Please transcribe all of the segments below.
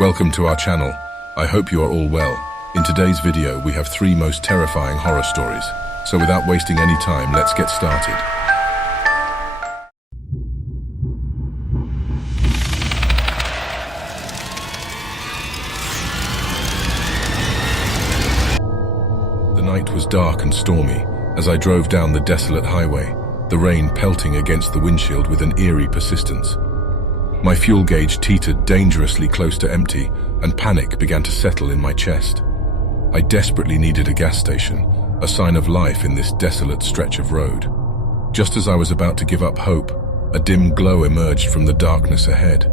Welcome to our channel. I hope you are all well. In today's video, we have 3 most terrifying horror stories. So without wasting any time, let's get started. The night was dark and stormy as I drove down the desolate highway, the rain pelting against the windshield with an eerie persistence. My fuel gauge teetered dangerously close to empty, and panic began to settle in my chest. I desperately needed a gas station, a sign of life in this desolate stretch of road. Just as I was about to give up hope, a dim glow emerged from the darkness ahead.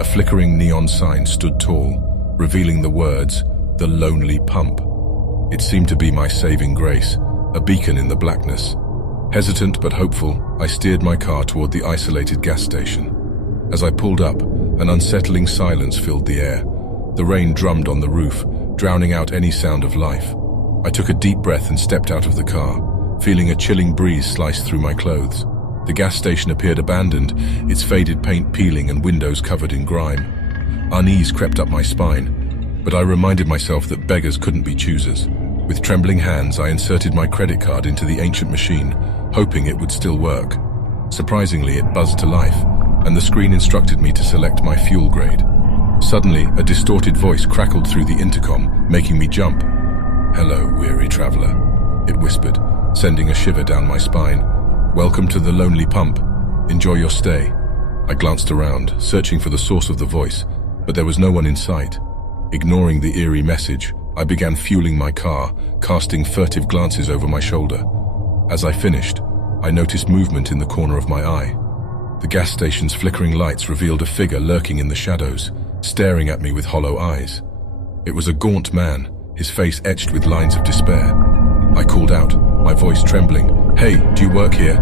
A flickering neon sign stood tall, revealing the words, "The Lonely Pump." It seemed to be my saving grace, a beacon in the blackness. Hesitant but hopeful, I steered my car toward the isolated gas station. As I pulled up, an unsettling silence filled the air. The rain drummed on the roof, drowning out any sound of life. I took a deep breath and stepped out of the car, feeling a chilling breeze slice through my clothes. The gas station appeared abandoned, its faded paint peeling and windows covered in grime. Unease crept up my spine, but I reminded myself that beggars couldn't be choosers. With trembling hands, I inserted my credit card into the ancient machine, hoping it would still work. Surprisingly, it buzzed to life, and the screen instructed me to select my fuel grade. Suddenly, a distorted voice crackled through the intercom, making me jump. "Hello, weary traveler," it whispered, sending a shiver down my spine. "Welcome to the Lonely Pump. Enjoy your stay." I glanced around, searching for the source of the voice, but there was no one in sight. Ignoring the eerie message, I began fueling my car, casting furtive glances over my shoulder. As I finished, I noticed movement in the corner of my eye. The gas station's flickering lights revealed a figure lurking in the shadows, staring at me with hollow eyes. It was a gaunt man, his face etched with lines of despair. I called out, my voice trembling, "Hey, do you work here?"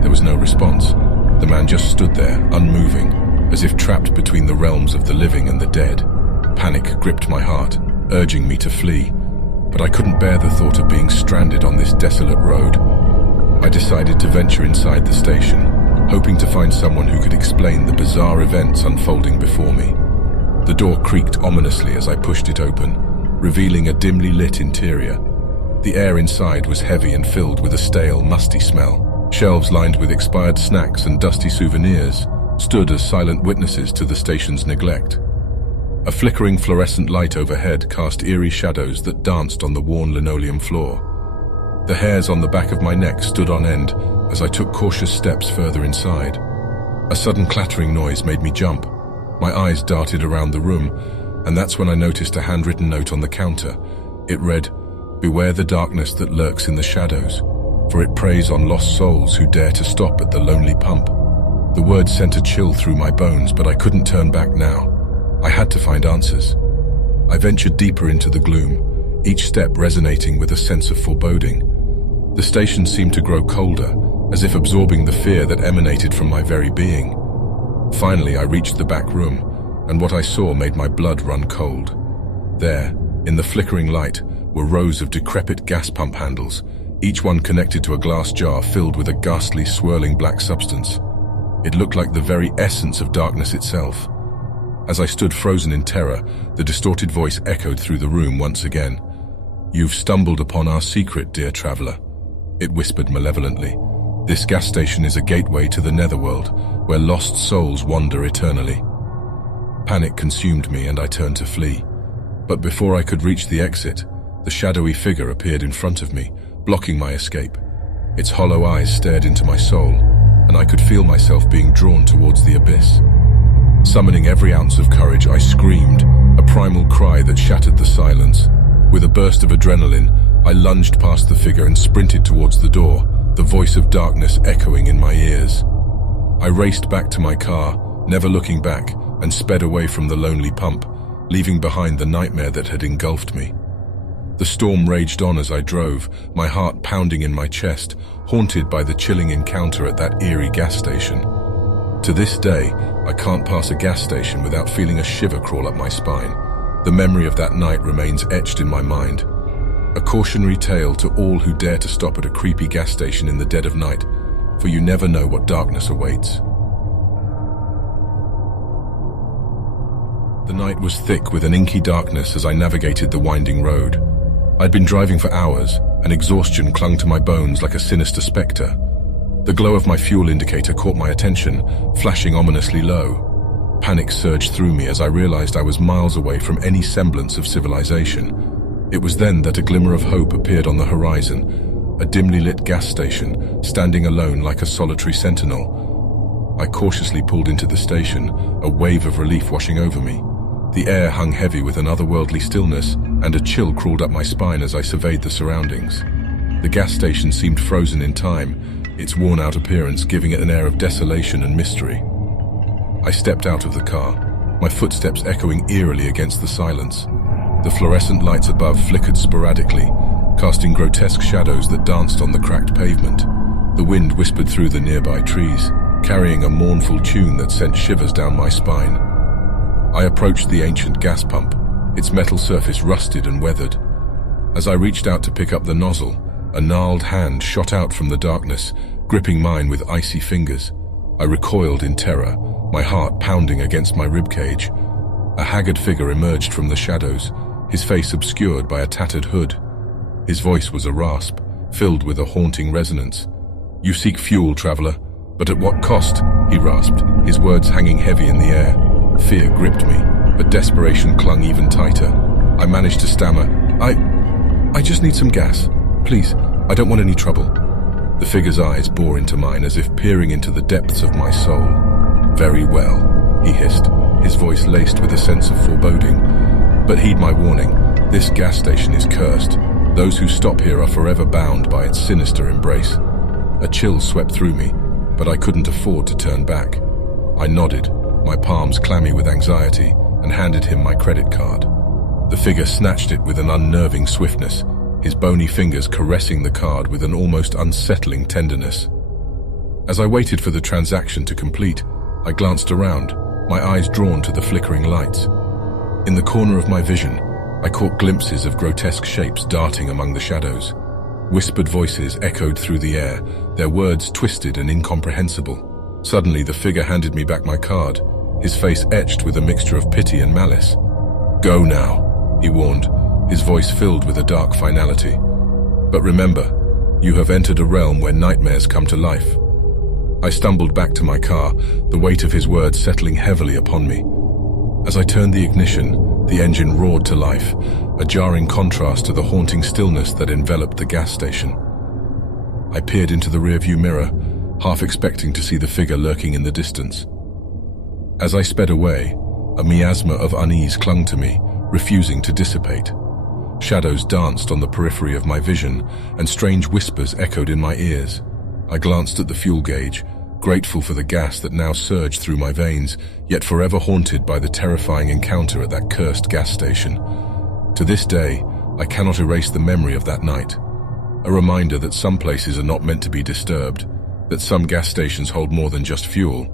There was no response. The man just stood there, unmoving, as if trapped between the realms of the living and the dead. Panic gripped my heart, urging me to flee, but I couldn't bear the thought of being stranded on this desolate road. I decided to venture inside the station, hoping to find someone who could explain the bizarre events unfolding before me. The door creaked ominously as I pushed it open, revealing a dimly lit interior. The air inside was heavy and filled with a stale, musty smell. Shelves lined with expired snacks and dusty souvenirs stood as silent witnesses to the station's neglect. A flickering fluorescent light overhead cast eerie shadows that danced on the worn linoleum floor. The hairs on the back of my neck stood on end as I took cautious steps further inside. A sudden clattering noise made me jump. My eyes darted around the room, and that's when I noticed a handwritten note on the counter. It read, "Beware the darkness that lurks in the shadows, for it preys on lost souls who dare to stop at the lonely pump." The words sent a chill through my bones, but I couldn't turn back now. I had to find answers. I ventured deeper into the gloom, each step resonating with a sense of foreboding. The station seemed to grow colder, as if absorbing the fear that emanated from my very being. Finally, I reached the back room, and what I saw made my blood run cold. There, in the flickering light, were rows of decrepit gas pump handles, each one connected to a glass jar filled with a ghastly, swirling black substance. It looked like the very essence of darkness itself. As I stood frozen in terror, the distorted voice echoed through the room once again. "You've stumbled upon our secret, dear traveler," it whispered malevolently. "This gas station is a gateway to the netherworld, where lost souls wander eternally." Panic consumed me and I turned to flee. But before I could reach the exit, the shadowy figure appeared in front of me, blocking my escape. Its hollow eyes stared into my soul, and I could feel myself being drawn towards the abyss. Summoning every ounce of courage, I screamed, a primal cry that shattered the silence. With a burst of adrenaline, I lunged past the figure and sprinted towards the door, the voice of darkness echoing in my ears. I raced back to my car, never looking back, and sped away from the lonely pump, leaving behind the nightmare that had engulfed me. The storm raged on as I drove, my heart pounding in my chest, haunted by the chilling encounter at that eerie gas station. To this day, I can't pass a gas station without feeling a shiver crawl up my spine. The memory of that night remains etched in my mind. A cautionary tale to all who dare to stop at a creepy gas station in the dead of night, for you never know what darkness awaits. The night was thick with an inky darkness as I navigated the winding road. I'd been driving for hours, and exhaustion clung to my bones like a sinister spectre. The glow of my fuel indicator caught my attention, flashing ominously low. Panic surged through me as I realized I was miles away from any semblance of civilization. It was then that a glimmer of hope appeared on the horizon, a dimly lit gas station, standing alone like a solitary sentinel. I cautiously pulled into the station, a wave of relief washing over me. The air hung heavy with an otherworldly stillness, and a chill crawled up my spine as I surveyed the surroundings. The gas station seemed frozen in time, its worn-out appearance giving it an air of desolation and mystery. I stepped out of the car, my footsteps echoing eerily against the silence. The fluorescent lights above flickered sporadically, casting grotesque shadows that danced on the cracked pavement. The wind whispered through the nearby trees, carrying a mournful tune that sent shivers down my spine. I approached the ancient gas pump, its metal surface rusted and weathered. As I reached out to pick up the nozzle, a gnarled hand shot out from the darkness, gripping mine with icy fingers. I recoiled in terror, my heart pounding against my ribcage. A haggard figure emerged from the shadows, his face obscured by a tattered hood. His voice was a rasp, filled with a haunting resonance. "You seek fuel, traveler, but at what cost?" he rasped, his words hanging heavy in the air. Fear gripped me, but desperation clung even tighter. I managed to stammer, I just need some gas. Please, I don't want any trouble." The figure's eyes bore into mine as if peering into the depths of my soul. "Very well," he hissed, his voice laced with a sense of foreboding. "But heed my warning, this gas station is cursed. Those who stop here are forever bound by its sinister embrace." A chill swept through me, but I couldn't afford to turn back. I nodded, my palms clammy with anxiety, and handed him my credit card. The figure snatched it with an unnerving swiftness, his bony fingers caressing the card with an almost unsettling tenderness. As I waited for the transaction to complete, I glanced around, my eyes drawn to the flickering lights. In the corner of my vision, I caught glimpses of grotesque shapes darting among the shadows. Whispered voices echoed through the air, their words twisted and incomprehensible. Suddenly, the figure handed me back my card, his face etched with a mixture of pity and malice. "Go now," he warned, his voice filled with a dark finality. "But remember, you have entered a realm where nightmares come to life." I stumbled back to my car, the weight of his words settling heavily upon me. As I turned the ignition, the engine roared to life, a jarring contrast to the haunting stillness that enveloped the gas station. I peered into the rearview mirror, half expecting to see the figure lurking in the distance. As I sped away, a miasma of unease clung to me, refusing to dissipate. Shadows danced on the periphery of my vision, and strange whispers echoed in my ears. I glanced at the fuel gauge, grateful for the gas that now surged through my veins, yet forever haunted by the terrifying encounter at that cursed gas station. To this day, I cannot erase the memory of that night. A reminder that some places are not meant to be disturbed, that some gas stations hold more than just fuel,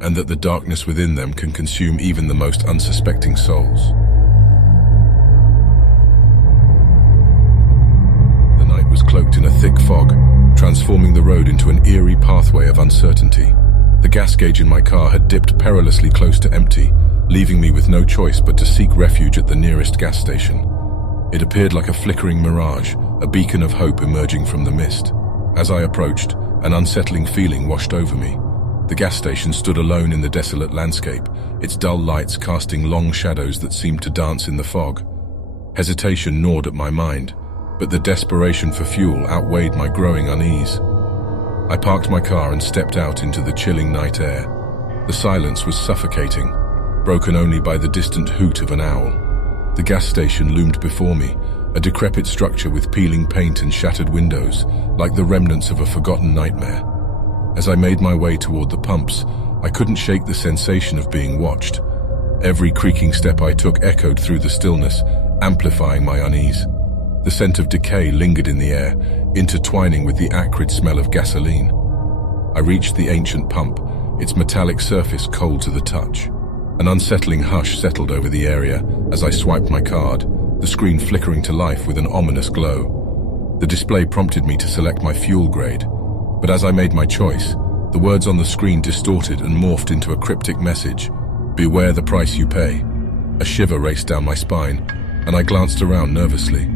and that the darkness within them can consume even the most unsuspecting souls. The night was cloaked in a thick fog, transforming the road into an eerie pathway of uncertainty. The gas gauge in my car had dipped perilously close to empty, leaving me with no choice but to seek refuge at the nearest gas station. It appeared like a flickering mirage, a beacon of hope emerging from the mist. As I approached, an unsettling feeling washed over me. The gas station stood alone in the desolate landscape, its dull lights casting long shadows that seemed to dance in the fog. Hesitation gnawed at my mind, but the desperation for fuel outweighed my growing unease. I parked my car and stepped out into the chilling night air. The silence was suffocating, broken only by the distant hoot of an owl. The gas station loomed before me, a decrepit structure with peeling paint and shattered windows, like the remnants of a forgotten nightmare. As I made my way toward the pumps, I couldn't shake the sensation of being watched. Every creaking step I took echoed through the stillness, amplifying my unease. The scent of decay lingered in the air, intertwining with the acrid smell of gasoline. I reached the ancient pump, its metallic surface cold to the touch. An unsettling hush settled over the area as I swiped my card, the screen flickering to life with an ominous glow. The display prompted me to select my fuel grade, but as I made my choice, the words on the screen distorted and morphed into a cryptic message: "Beware the price you pay." A shiver raced down my spine, and I glanced around nervously.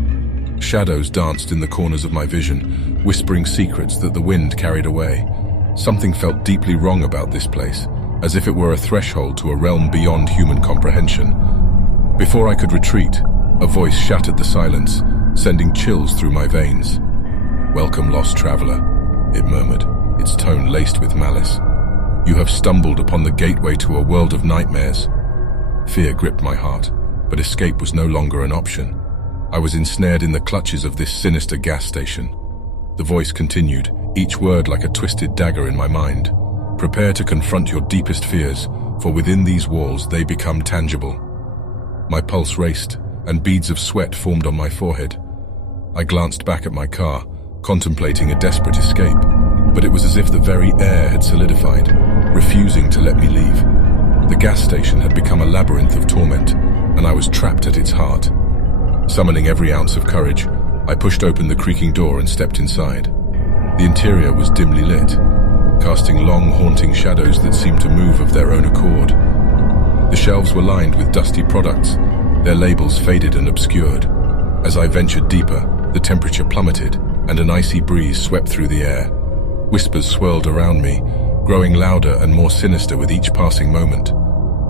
Shadows danced in the corners of my vision, whispering secrets that the wind carried away. Something felt deeply wrong about this place, as if it were a threshold to a realm beyond human comprehension. Before I could retreat, a voice shattered the silence, sending chills through my veins. "Welcome, lost traveler," it murmured, its tone laced with malice. "You have stumbled upon the gateway to a world of nightmares." Fear gripped my heart, but escape was no longer an option. I was ensnared in the clutches of this sinister gas station. The voice continued, each word like a twisted dagger in my mind. "Prepare to confront your deepest fears, for within these walls they become tangible." My pulse raced, and beads of sweat formed on my forehead. I glanced back at my car, contemplating a desperate escape, but it was as if the very air had solidified, refusing to let me leave. The gas station had become a labyrinth of torment, and I was trapped at its heart. Summoning every ounce of courage, I pushed open the creaking door and stepped inside. The interior was dimly lit, casting long, haunting shadows that seemed to move of their own accord. The shelves were lined with dusty products, their labels faded and obscured. As I ventured deeper, the temperature plummeted, and an icy breeze swept through the air. Whispers swirled around me, growing louder and more sinister with each passing moment.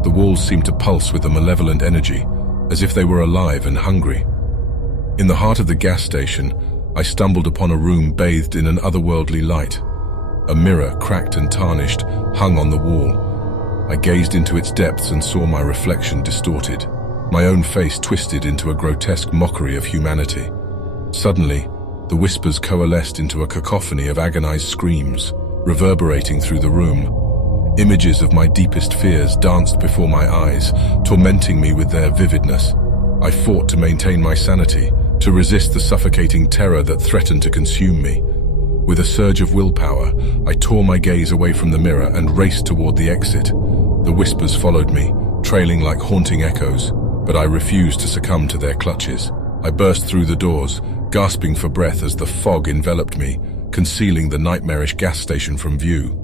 The walls seemed to pulse with a malevolent energy, as if they were alive and hungry. In the heart of the gas station, I stumbled upon a room bathed in an otherworldly light. A mirror, cracked and tarnished, hung on the wall. I gazed into its depths and saw my reflection distorted, my own face twisted into a grotesque mockery of humanity. Suddenly, the whispers coalesced into a cacophony of agonized screams, reverberating through the room. Images of my deepest fears danced before my eyes, tormenting me with their vividness. I fought to maintain my sanity, to resist the suffocating terror that threatened to consume me. With a surge of willpower, I tore my gaze away from the mirror and raced toward the exit. The whispers followed me, trailing like haunting echoes, but I refused to succumb to their clutches. I burst through the doors, gasping for breath as the fog enveloped me, concealing the nightmarish gas station from view.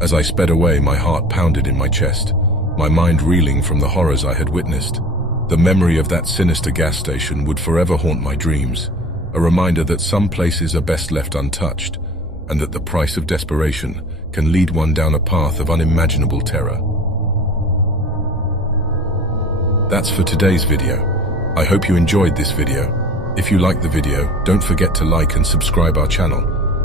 As I sped away, my heart pounded in my chest, my mind reeling from the horrors I had witnessed. The memory of that sinister gas station would forever haunt my dreams, a reminder that some places are best left untouched, and that the price of desperation can lead one down a path of unimaginable terror. That's for today's video. I hope you enjoyed this video. If you liked the video, don't forget to like and subscribe our channel.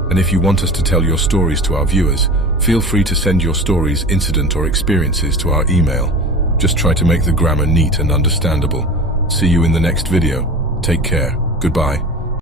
And if you want us to tell your stories to our viewers, feel free to send your stories, incident or experiences to our email. Just try to make the grammar neat and understandable. See you in the next video. Take care. Goodbye.